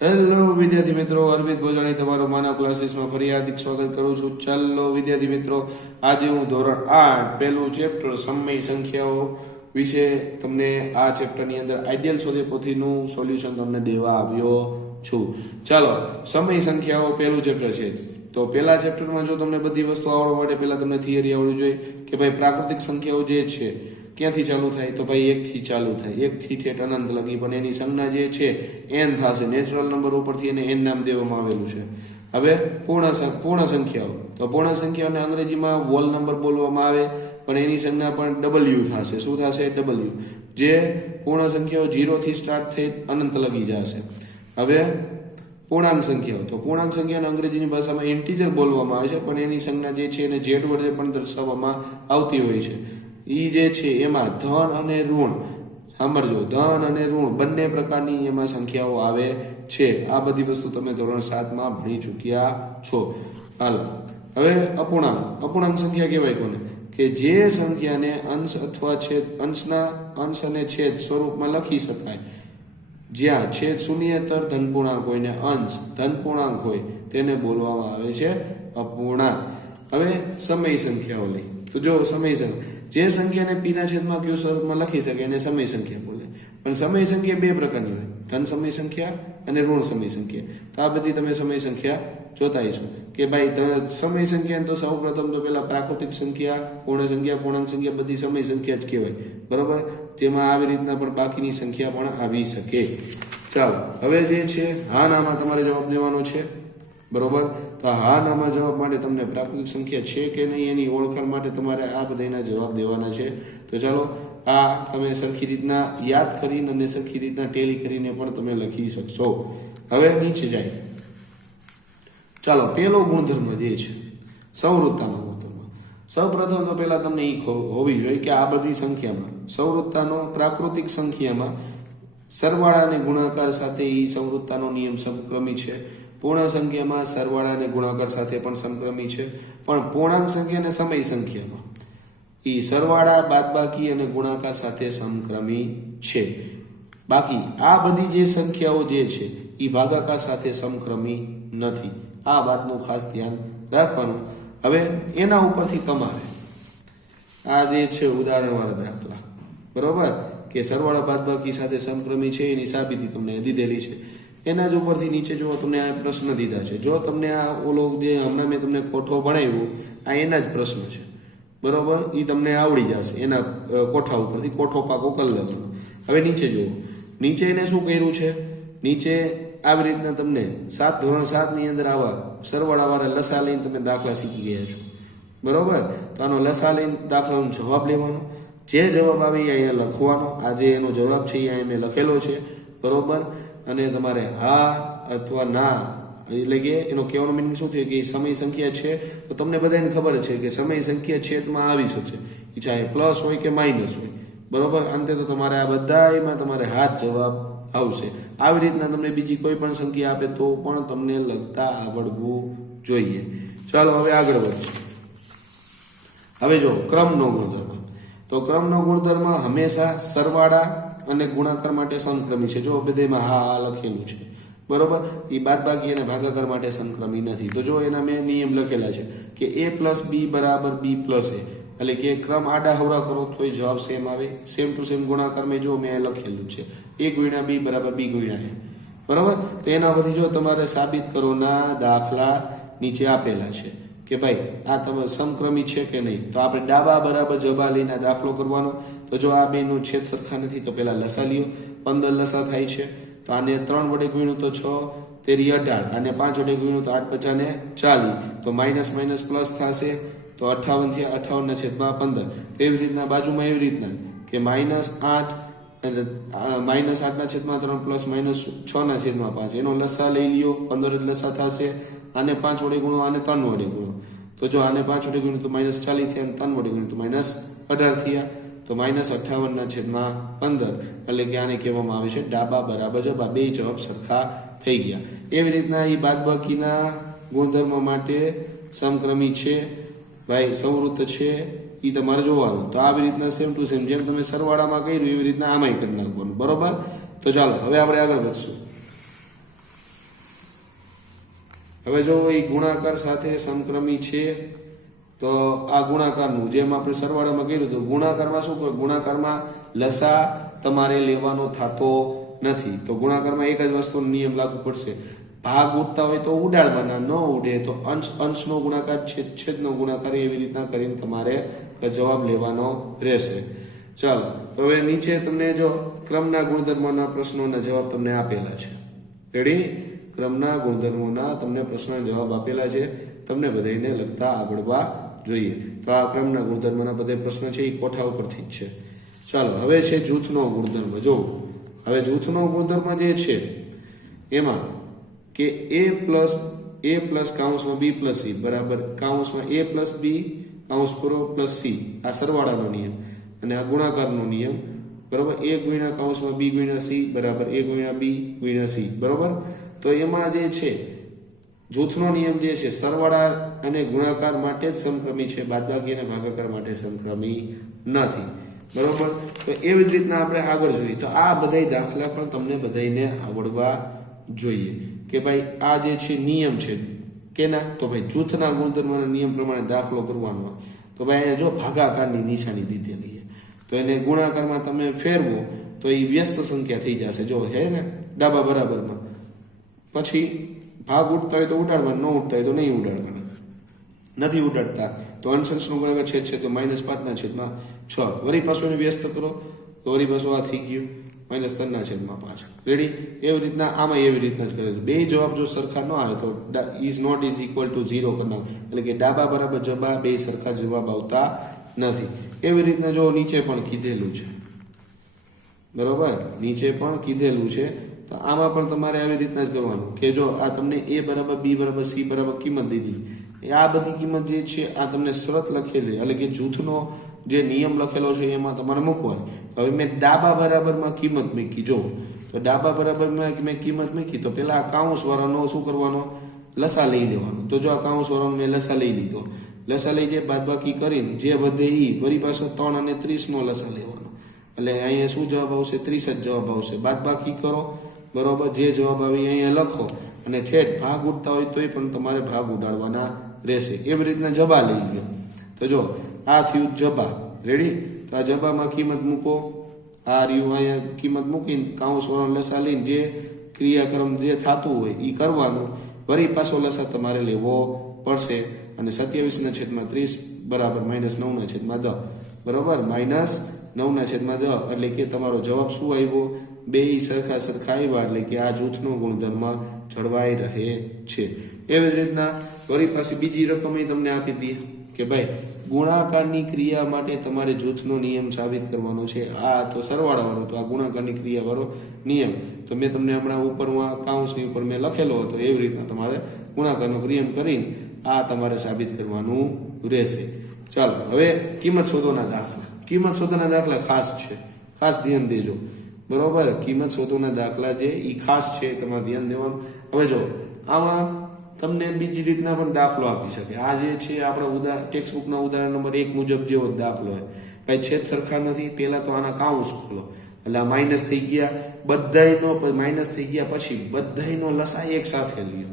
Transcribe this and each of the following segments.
Hello વિદ્યાર્થી મિત્રો. અરવિંદ ભોજાણી, તમારો માનવ ક્લાસીસમાં ફરી હાર્દિક સ્વાગત કરું છું. ચાલો, વિદ્યાર્થી મિત્રો, આજે હું ધોરણ આઠ, પહેલું ચેપ્ટર, સમય સંખ્યાઓ વિશે તમને આ ચેપ્ટરની અંદર આઈડિયલ સોજે પોથીનું સોલ્યુશન તમને દેવા આવ્યો છું. ચાલો, સમય સંખ્યાઓ પહેલું ચેપ્ટર છે. તો પહેલા ચેપ્ટરમાં જો તમને બધી વસ્તુ આવડવા માટે પહેલાં તમને થિયરી આવડવી જોઈએ કે ભાઈ પ્રાકૃતિક સંખ્યાઓ જે છે ક્યાંથી ચાલુ થાય? તો ભાઈ એકથી ચાલુ થાય. એકથી ઠેઠ અનંત લગી. પણ એની સંજ્ઞા જે છે, એન થશે. નેચરલ નંબર ઉપરથી એને એન નામ દેવામાં આવેલું છે. હવે પૂર્ણ પૂર્ણ સંખ્યાઓ. તો પૂર્ણ સંખ્યાઓને અંગ્રેજીમાં વોલ નંબર બોલવામાં આવે. પણ એની સંજ્ઞા પણ ડબલ્યુ થશે. શું થશે? ડબલ્યુ જે પૂર્ણ સંખ્યાઓ જીરોથી સ્ટાર્ટ થઈ અનંત લગી જશે. હવે પૂર્ણાંક સંખ્યાઓ. તો પૂર્ણાંક સંખ્યાને અંગ્રેજીની ભાષામાં ઇન્ટીજર બોલવામાં આવે છે. પણ એની સંજ્ઞા જે છે, એને જેડ વડે પણ દર્શાવવામાં આવતી હોય છે. ઈ જે છે, એમાં ધન અને ઋણ. સાંભળજો, ધન અને ઋણ બંને પ્રકારની એમાં સંખ્યાઓ આવે છે. આ બધી વસ્તુ તમે ધોરણ સાતમાં ભણી ચૂક્યા છો. હાલો. હવે અપૂર્ણાંક. અપૂર્ણાંક સંખ્યા કહેવાય કોને? કે જે સંખ્યાને અંશ અથવા છેદ, અંશના અંશ અને છેદ સ્વરૂપમાં લખી શકાય. જ્યાં છેદ શૂન્યતર ધનપૂર્ણાંક હોય ને અંશ ધનપૂર્ણાંક હોય, તેને બોલવામાં આવે છે અપૂર્ણાંક. હવે સમય સંખ્યાઓ લઈ. તો જો સમય સંખ્યા જે સંખ્યાને પીના છેદમાં કયો સ્વરૂપમાં લખી શકે એને સમય સંખ્યા બોલે. પણ સમય સંખ્યા બે પ્રકારની હોય. ધન સમય સંખ્યા અને ઋણ સમય સંખ્યા. તો આ બધી તમે સમય સંખ્યા જોતા છો. કે ભાઈ સમય સંખ્યા તો સૌ પ્રથમ તો પેલા પ્રાકૃતિક સંખ્યા, પૂર્ણ સંખ્યા, પૂર્ણાંક સંખ્યા બધી સમય સંખ્યા જ કહેવાય. બરોબર? તેમાં આવી રીતના પણ બાકીની સંખ્યા પણ આવી શકે. ચાલો. હવે જે છે, હા નામાં તમારે જવાબ દેવાનો છે. બરોબર? તો હા નામાં જવાબ માટે તમને પ્રાકૃતિક સંખ્યા છે કે નહીં એની ઓળખાણ માટે તમારે આ બધાના જવાબ દેવાના છે. તો ચાલો, આ તમે સરખી રીતના યાદ કરીને અને સરખી રીતના ટેલી કરીને પણ તમે લખી શકશો. હવે નીચે જાય. ચાલો, પેલો ગુણધર્મ જે છે સૌવૃત્તાનો ગુણધર્મ. સૌપ્રથમ તો પહેલાં તમને એ હોવી જોઈએ કે આ બધી સંખ્યામાં સૌવૃત્તાનો પ્રાકૃતિક સંખ્યામાં સરવાળા અને ગુણાકાર સાથે એ સંવૃત્તાનો નિયમ સમક્રમી છે. પૂર્ણ સંખ્યામાં સરવાળા અને ગુણાકાર સાથે પણ સંક્રમી છે. પણ પૂર્ણાંક સંખ્યા અને સમય સંખ્યામાં. એ સરવાળા, બાદબાકી અને ગુણાકાર સાથે સંક્રમી છે. બાકી આ બધી જે સંખ્યાઓ જે છે એ ભાગાકાર સાથે સંક્રમી નથી. આ વાતનું ખાસ ધ્યાન રાખવાનું. હવે એના ઉપરથી તમારે આ જે છે ઉદાહરણવાળા દાખલા. બરોબર? કે સરવાળા, બાદબાકી સાથે સંક્રમી છે, એની સાબિતી તમને દીધેલી છે. એના જ ઉપરથી નીચે જો તમને આ પ્રશ્ન દીધા છે. જો તમને આ ઓલો જે હમણાં મેં તમને કોઠો ભણાવ્યો, આ એના જ પ્રશ્ન છે. બરોબર? એ તમને આવડી જશે. એના કોઠા ઉપરથી કોઠો પાકો કરી લેવાનો. હવે નીચે જુઓ. નીચે એને શું કર્યું છે? નીચે આવી રીતના તમને સાત ધોરણ સાતની અંદર આવા સરવાળાવાળા લસા લઈને તમે દાખલા શીખી ગયા છો. બરોબર? તો આનો લસા લઈને દાખલાનો જવાબ લેવાનો. જે જવાબ આવે એ અહીંયા લખવાનો. આ જે એનો જવાબ છે એ અહીંયા મેં લખેલો છે. બરોબર? અને તમારે હા અથવા ના, એટલે કે એનો કહેવાનો મિનિંગ શું થયું કે સમય સંખ્યા છે? તો તમને બધાને ખબર છે કે સમય સંખ્યા છેદમાં આવી શકે એ ચાહે પ્લસ હોય કે માઇનસ હોય. બરોબર? અંતે તો તમારે આ બધામાં તમારે હાથ જવાબ આવશે. આવી રીતના તમને બીજી કોઈ પણ સંખ્યા આપે તો પણ તમને લગતા આવડવું જોઈએ. ચાલો, હવે આગળ વધશું હવે જો ક્રમનો ગુણધર્મ. તો ક્રમનો ગુણધર્મ હંમેશા સરવાળા અને ગુણાકાર માટે સંક્રમી છે. જો બધેમાં હા હા લખેલું છે. બરોબર? એ બાદબાકી અને ભાગાકાર માટે સંક્રમી નથી. તો જો એના મેં નિયમ લખેલા છે કે એ પ્લસ બી બરાબર બી પ્લસ એ એટલે કે ક્રમ આડા હવરા કરો તોય જવાબ સેમ આવે. સેમ ટુ સેમ ગુણાકાર મેં જો મેં લખેલું છે. એ ગુણ્યા બી બરાબર બી ગુણ્યા એ બરાબર? તો એના પરથી જો તમારે સાબિત કરોના દાખલા નીચે આપેલા છે. કે ભાઈ, આ તમે સમક્રમી છે કે નહીં? તો આપણે ડાબા બરાબર જબા લઈને દાખલો કરવાનો. તો જો આ બેનું છેદ સરખા નથી, તો પેલા લસા લ્યો. પંદર લસા થાય છે. તો આને ત્રણ વડે ગુણ્યું તો છ, તેરી અઢાર. અને પાંચ વડે ગુણ્યું તો આઠ પચાને ચાલી તો માઇનસ માઇનસ પ્લસ થશે, તો અઠાવનથી અઠાવનના છેદમાં પંદર. એવી રીતના, બાજુમાં એવી રીતના, કે માઇનસ આઠ અને માઇનસ આઠના છેદમાં ત્રણ પ્લસ માઇનસ છ ના છેદમાં પાંચ. એનો લસા લઈ લ્યો, પંદર જ લસા થશે. આને પાંચ વડે ગુણો, આને ત્રણ વડે ગુણો. તો જો આને પાંચ વડે ગુણ્યું તો માઇનસ ચાલીસ થયા અને ત્રણ વડે ગુણ્યું તો માઇનસ અઢાર થયા. તો માઇનસ અઠાવનના છેદમાં પંદર. એટલે કે આને કહેવામાં આવે છે ડાબા બરાબર જબા બે જવાબ સરખા થઈ ગયા. એવી રીતના એ બાદબાકીના ગુણધર્મ માટે સમક્રમી છે. ભાઈ સંવૃત્ત છે. એ તમારે જોવાનું. તો આવી રીતના સેમ ટુ સેમ જેમ તમે સરવાળામાં કર્યું, એવી રીતના આમાંય કરી નાખવાનું. બરોબર? તો ચાલો, હવે આપણે આગળ વધશું. હવે જો એ ગુણાકાર સાથે સંક્રમી છે, તો આ ગુણાકારનું, જેમ આપણે સરવાળામાં કર્યું હતું ગુણાકારમાં શું કરે, ગુણાકારમાં લસા તમારે લેવાનો થતો નથી. તો ગુણાકારમાં એક જ વસ્તુનો નિયમ લાગુ પડશે. ભાગ ઉડતા હોય તો ઉડાડવાના, ન ઉડે તો અંશ, અંશનો ગુણાકાર, છેદ, છેદનો ગુણાકાર એવી રીતના કરીને તમારે જવાબ લેવાનો રહેશે. ચાલો, તો હવે નીચે તમને જો ક્રમના ગુણધર્મોના પ્રશ્નોના જવાબ તમને આપેલા છે. રેડી ક્રમના ગુણધર્મોના તમને પ્રશ્નના જવાબ આપેલા છે. તમને બધાને લગતા આવડવા જોઈએ. તો આ ક્રમના ગુણધર્મના બધા પ્રશ્નો છે, એ કોઠા ઉપરથી જ છે. ચાલો, હવે છે જૂથનો ગુણધર્મ. જો, હવે જૂથનો ગુણધર્મ જે છે, એમાં કે એ પ્લસ એ પ્લસ કાઉન્સમાં બી પ્લસ સી બરાબર? કાઉન્સમાં એ પ્લસ બી કાઉન્સ પૂરો પ્લસ સી આ સરવાળાનો નિયમ. અને આ ગુણાકારનો નિયમ. બરાબર? એ ગુણ્યા કાઉન્સમાં બી ગુણ્યા સી બરાબર? એ ગુણ્યા બી ગુણ્યા સી બરાબર? તો એમાં જે છે, જૂથનો નિયમ જે છે, સરવાળા અને ગુણાકાર માટે જ સમક્રમી છે. બાદબાકી અને ભાગાકાર માટે સમક્રમી નથી. બરોબર? તો એવી જ રીતના આપણે આગળ જોઈએ. તો આ બધાય દાખલા પણ તમને બધાને આવડવા જોઈએ કે ભાઈ આ જે છે નિયમ છે, કેના? તો ભાઈ જૂથના ગુણધર્મના નિયમ પ્રમાણે દાખલો કરવાનો હોય. તો ભાઈ અહીંયા જો ભાગાકારની નિશાની દીધેલી છે. તો એને ગુણાકારમાં તમે ફેરવો, તો એ વ્યસ્ત સંખ્યા થઈ જશે. જો હે ને? ડાબા બરાબરમાં. પછી ભાગ ઉડતા હોય તો ઉડાડવાના, ન ઉડતા હોય તો નહીં ઉડાડવાના. નથી ઉડાડતા. તો અનસંસનો ગુણાકાર છેદ છે તો માઇનસ પાંચના છેદમાં છ. વળી પાછું વ્યસ્ત કરો. તો વળી પાછું આ થઈ ગયું. માઇનસ ત્રણના છેદમાં પાંચ. રેડી એવી રીતના આમાં એવી રીતના જ કરે છે. બે જવાબ જો સરખા ન આવે તો is not is equal to zero કરનાર. એટલે કે ડાબા બરાબર જબા બે સરખા જવાબ આવતા નથી. એવી રીતના જો નીચે પણ કીધેલું છે. બરોબર? નીચે પણ કીધેલું છે. તો આમાં પણ તમારે આવી રીતના જ કરવાનું. કે જો આ તમને એ બરાબર બી બરાબર સી બરાબર કિંમત દીધી. એ આ બધી કિંમત જે છે, આ તમને શરત લખેલી, એટલે કે જૂથનો જે નિયમ લખેલો છે, એમાં તમારે મૂકવાની. હવે મેં ડાબા બરાબરમાં કિંમત મૂકી. જો, તો ડાબા બરાબરમાં મેં કિંમત મૂકી, તો પહેલાં આ કાઉન્સવાળાનો શું કરવાનો? લસા લઈ લેવાનો તો જો આ કાઉન્સવાળાનો મેં લસા લઈ લીધો. લસા લઈ જે બાદબાકી કરીને જે વધે એ ફરી પાછો ત્રણ અને ત્રીસનો લસા લેવાનો. એટલે અહીંયા શું જવાબ આવશે? ત્રીસ જ જવાબ આવશે. બાદબાકી કરો. બરોબર? જે જવાબ આવે અહીંયા લખો. અને ઠેઠ ભાગ ઉડતા હોય તોય પણ તમારે ભાગ ઉડાડવાના રહેશે. એવી રીતના જબા લઈ ગયો. તો જો, આ થયું જબા. રેડી તો આ જબામાં કિંમત મૂકો. આ રહ્યું અહીંયા કિંમત મૂકીને કાઉ વાળો લસા લઈને જે ક્રિયાક્રમ જે થતું હોય એ કરવાનું. વળી પાછો લસા તમારે લેવો પડશે. અને સત્યાવીસના છેદમાં ત્રીસ બરાબર માઇનસ નવના છેદમાં દ બરાબર? માઇનસ નવના છેદમાં દ એટલે કે તમારો જવાબ શું આવ્યો? બે સરખા સરખા આવ્યા. એટલે કે આ જૂથનો ગુણધર્મ જળવાઈ રહે છે. એવી જ રીતના વળી પાછી બીજી રકમ એ તમને આપી દઈએ કે ભાઈ, ગુણાકારની ક્રિયા માટે તમારે જૂથનો નિયમ સાબિત કરવાનો છે. આ તો સરવાળાવાળો તો આ ગુણાકારની ક્રિયાવાળો નિયમ. તો મેં તમને હમણાં ઉપર કાઉન્સની ઉપર મેં લખેલો હતો, એવી રીતના તમારે ગુણાકારનો નિયમ કરીને આ તમારે સાબિત કરવાનું રહેશે. ચાલો, હવે કિંમત શોધોના દાખલા. કિંમત શોધોના દાખલા ખાસ છે. ખાસ ધ્યાન દેજો. બરોબર? કિંમત શોધોના દાખલા જે એ ખાસ છે તમારે ધ્યાન દેવાનું. હવે જો, આમાં તમને બીજી રીતના પણ દાખલો આપી શકે. આ જે છે, આપણા ઉદાહરણ ટેક્સ્ટ બુકના ઉદાહરણ નંબર એક મુજબ જેવો દાખલો હોય ભાઈ છેદ સરખા નથી, પહેલાં તો આના કાઉન્સ ખોલો. એટલે આ માઇનસ થઈ ગયા, બધાયનો માઇનસ થઈ ગયા પછી બધાયનો લસા એક સાથે લ્યો.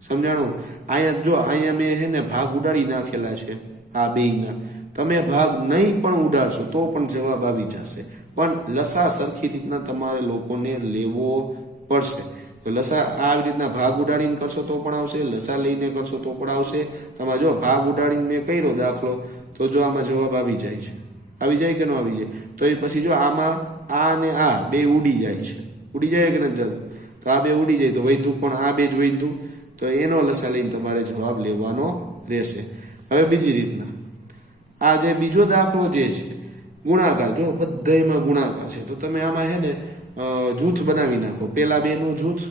સમજાણું? અહીંયા જો, અહીંયા મેં ને ભાગ ઉડાડી નાખેલા છે, આ બેના તમે ભાગ નહીં પણ ઉડાડશો, તો પણ જવાબ આવી જશે. પણ લસા સરખી રીતના તમારે લોકોને લેવો પડશે. તો લસા આવી રીતના ભાગ ઉડાડીને કરશો તો પણ આવશે, લસા લઈને કરશો તો પણ આવશે. તમારે જો ભાગ ઉડાડીને મેં કર્યો દાખલો, તો જો આમાં જવાબ આવી જાય છે. આવી જાય કે ન આવી જાય? તો એ પછી જો આમાં આ અને આ બે ઉડી જાય છે. ઉડી જાય કે નથી તો આ બે ઉડી જાય, તો વૈધું પણ આ બે જ વૈધું તો એનો લસા લઈને તમારે જવાબ લેવાનો રહેશે. હવે બીજી રીતના. આ જે બીજો દાખલો જે છે, ગુણાકાર. જો બધાયમાં ગુણાકાર છે, તો તમે આમાં હે ને જૂથ બનાવી નાખો. પેલા બેનું જૂથ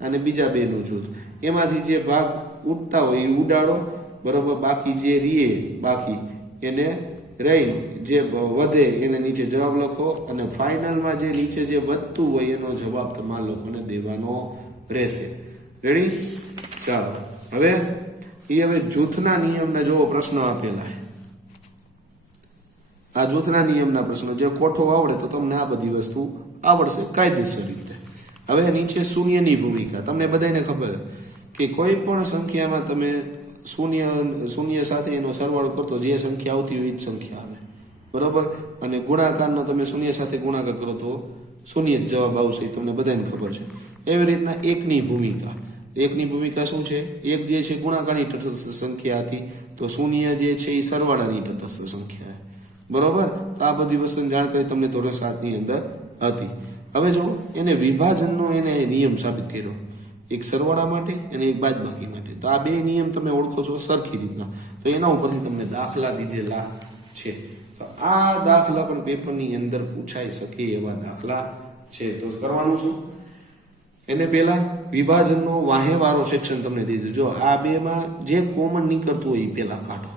અને બીજા બેનું જૂથ. એમાંથી જે ભાગ ઉઠતા હોય એ ઉડાડો. બરાબર, બાકી જે રીએ, બાકી એને રહી જે વધે એને નીચે જવાબ લખો અને ફાઇનલમાં જે નીચે જે વધતું હોય એનો જવાબ તમારા લોકોને દેવાનો રહેશે. રેડી ચાલો. હવે એ હવે જૂથના નિયમના જોવો પ્રશ્ન આપેલા આ જૂથના નિયમના પ્રશ્નો. જે કોઠો આવડે તો તમને આ બધી વસ્તુ આવડશે કાયદેસર રીતે. હવે નીચે શૂન્યની ભૂમિકા. તમને બધાને ખબર કે કોઈ પણ સંખ્યામાં તમે શૂન્ય શૂન્ય સાથે એનો સરવાળો કરતો જે સંખ્યા આવતી હોય એ જ સંખ્યા આવે. બરાબર? અને ગુણાકારનો તમે શૂન્ય સાથે ગુણાકાર કરો તો શૂન્ય જ જવાબ આવશે. એ તમને બધાને ખબર છે. એવી રીતના એકની ભૂમિકા. એકની ભૂમિકા શું છે? એક જે છે ગુણાકારની તટસ્થ સંખ્યા હતી, તો શૂન્ય જે છે એ સરવાળાની તટસ્થ સંખ્યા બરોબર? તો આ બધી વસ્તુની જાણકારી તમને ધોરણ સાતની અંદર હતી. હવે જો એને વિભાજનનો એને નિયમ સાબિત કર્યો, એક સરવાળા માટે અને એક બાદબાકી માટે, તો આ બે નિયમ તમે ઓળખો છો સરખી રીતના. તો એના ઉપરથી તમને દાખલા દીધેલા છે, તો આ દાખલા પણ પેપરની અંદર પૂછાઈ શકે એવા દાખલા છે. તો કરવાનું શું? એને પહેલા વિભાજનનો વાહેવાળો સેક્શન તમને દીધું જો આ બેમાં જે કોમન નીકળતું હોય એ પહેલા કાઢો.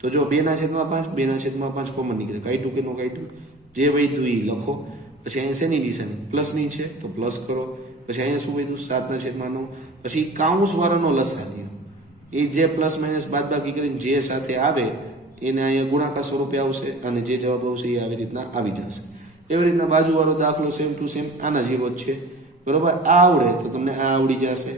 તો જો બેના છેદમાં પાંચ, બેના છેદમાં પાંચ કોમન નીકળે. કાઢ્યું કે નો કાઢ્યું જે વૈધું એ લખો. પછી અહીંયા શેની નિશાની? પ્લસની છે તો પ્લસ કરો. પછી અહીંયા શું વધ્યું? સાતના છેદમાં નવ પછી કાઉન્સવાળાનો લસા લ્યો એ જે પ્લસ માઇનસ બાદ બાકી કરીને જે સાથે આવે, એને અહીંયા ગુણાકાર સ્વરૂપે આવશે અને જે જવાબ આવશે એ આવી રીતના આવી જશે. એવી રીતના બાજુવાળો દાખલો સેમ ટુ સેમ આના જેવો જ છે. બરોબર? આ આવડે તો તમને આ આવડી જશે.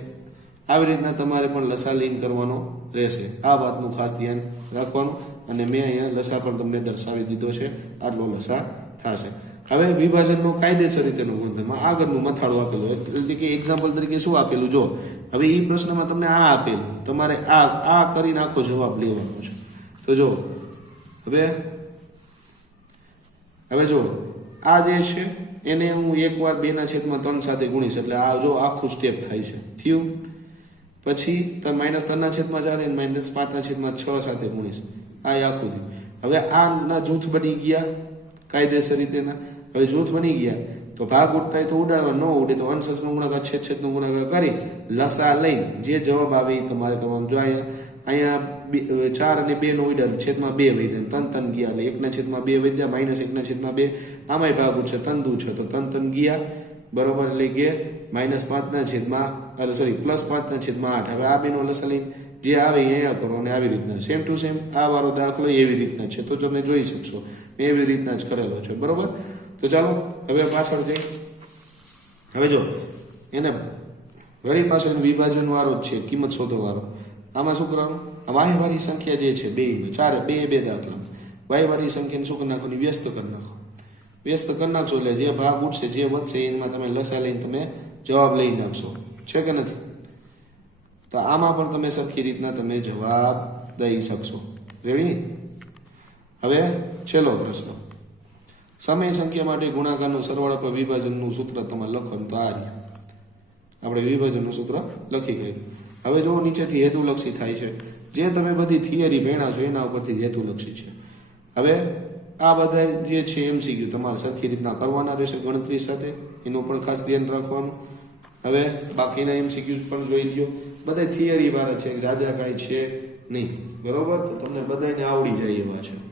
આવી રીતના તમારે પણ લસા લીન કરવાનો રહેશે. આ વાતનું ખાસ ધ્યાન રાખવાનું. અને મેં અહીંયા લસા પણ તમને દર્શાવી દીધો છે. આટલો લસા થશે. હવે વિભાજનનો કાયદેસર રીતેનો ગુણધર્મ આગળનું મથાળું આપેલું એટલે કે એક્ઝામ્પલ તરીકે શું આપેલું? જો, હવે એ પ્રશ્નમાં તમને આ આપેલું. તમારે આ આ કરીને આખો જવાબ લેવાનો છે. તો જો, હવે હવે જો, આ જે છે, એને હું એકવાર બેના છેદમાં ત્રણ સાથે ગુણીશ. એટલે આ જો આખું સ્ટેપ થાય છે. થયું? પછી તમે માઇનસ ત્રણના છેદમાં ચાર માઇનસ પાંચના છેદમાં છ સાથે ગુણીશ. આ આખું થયું. હવે આના જૂથ બની ગયા. કાયદેસર રીતેના. હવે જૂથ બની ગયા, તો ભાગ ઉડતા તો ઉડાડવા ન ઉડે, તો અંશનો ગુણાકાર છેદ છેદનો ગુણાકાર કરી લસા લઈને જે જવાબ આવે એ તમારે કરવાનું. જો અહીંયા અહીંયા ચાર અને બે નો ઉડ્યા છેદમાં બે વૈદ્યા તન તન ગયા, એટલે એકના છેદમાં બે વૈદ્યા માઇનસ એકના છેદમાં બે, આમાંય ભાગ ઉડશે તંદુ છે તો તન તન ગયા, બરોબર, એટલે કે માઇનસ પાંચના છેદમાં સોરી પ્લસ પાંચના છેદમાં આઠ. હવે આ બેનો લસા લઈને જે આવે અહીંયા કરો અને આવી રીતના. સેમ ટુ સેમ આ વાળો દાખલો એવી રીતના છે. તો તમે જોઈ શકશો. મેં એવી રીતના જ કરેલો છે. બરોબર? તો ચાલો, હવે પાછળ જઈ. હવે જો, એને વરી પાછળ વિભાજન વાળો જ છે, કિંમત શોધો વાળો આમાં શું કરવાનું? આ વાહીવાળી સંખ્યા જે છે બે ચાર, બે બે દાખલા. વાયવાળી સંખ્યાને શું કરી નાખવાની વ્યસ્ત કરી નાખો. વ્યસ્ત કરી નાખશો એટલે જે ભાગ ઉઠશે જે વધશે, એમાં તમે લસા લઈને તમે જવાબ લઈ નાખશો. છે કે નથી? તો આમાં પણ તમે સરખી રીતના તમે જવાબ દઈ શકશો. રેડી હવે છેલ્લો પ્રશ્ન. સમય સંખ્યા માટે ગુણાકારનું સરવાળો પર વિભાજનનું સૂત્ર તમે લખો તો આ રહ્યું. આપણે વિભાજનનું સૂત્ર લખી ગયું હવે જો નીચેથી હેતુલક્ષી થાય છે. જે તમે બધી થિયરી ભેણા છો, એના ઉપરથી હેતુલક્ષી છે. હવે આ બધા જે છે, એમસીક્યુ, તમારે સરખી રીતના કરવાના રહેશે ગણતરી સાથે. એનું પણ ખાસ ધ્યાન રાખવાનું. હવે બાકીના એમસીક્યુઝ પણ જોઈ લ્યો. બધા થિયરી વાળા છે, રાજા કાંઈ છે નહીં. બરોબર? તો તમને બધાને આવડી જાય એવા છે.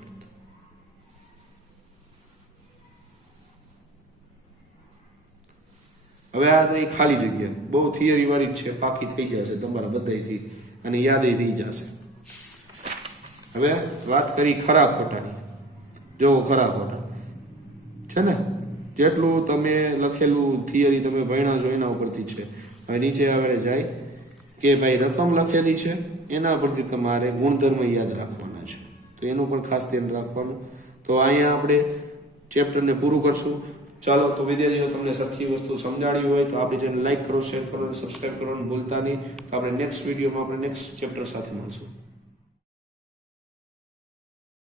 હવે આ તો ખાલી જગ્યા. બહુ થિયરી વાળી જ છે, પાકી થઈ ગયા છે તમારા બધાથી અને યાદ થઈ જશે. હવે વાત કરી ખરા ખોટાની. જોવો ખરા ખોટા. છે ને? જેટલું તમે લખેલું થિયરી તમે ભણ્યા છો એના ઉપરથી છે. નીચે આગળ જાય કે ભાઈ રકમ લખેલી છે, એના પરથી તમારે ગુણધર્મ યાદ રાખવાના છે. તો એનું પણ ખાસ ધ્યાન રાખવાનું. તો અહીંયા આપણે ચેપ્ટરને પૂરું કરશું. ચાલો, તો વિદ્યાર્થીઓ, તમને સરખી વસ્તુ સમજાડી હોય તો આપણી ચેનલ લાઈક કરો શેર કરો અને સબસ્ક્રાઈબ કરવાનું ભૂલતા નહીં. તો આપણે નેક્સ્ટ વિડીયોમાં આપણે નેક્સ્ટ ચેપ્ટર સાથે મળશું.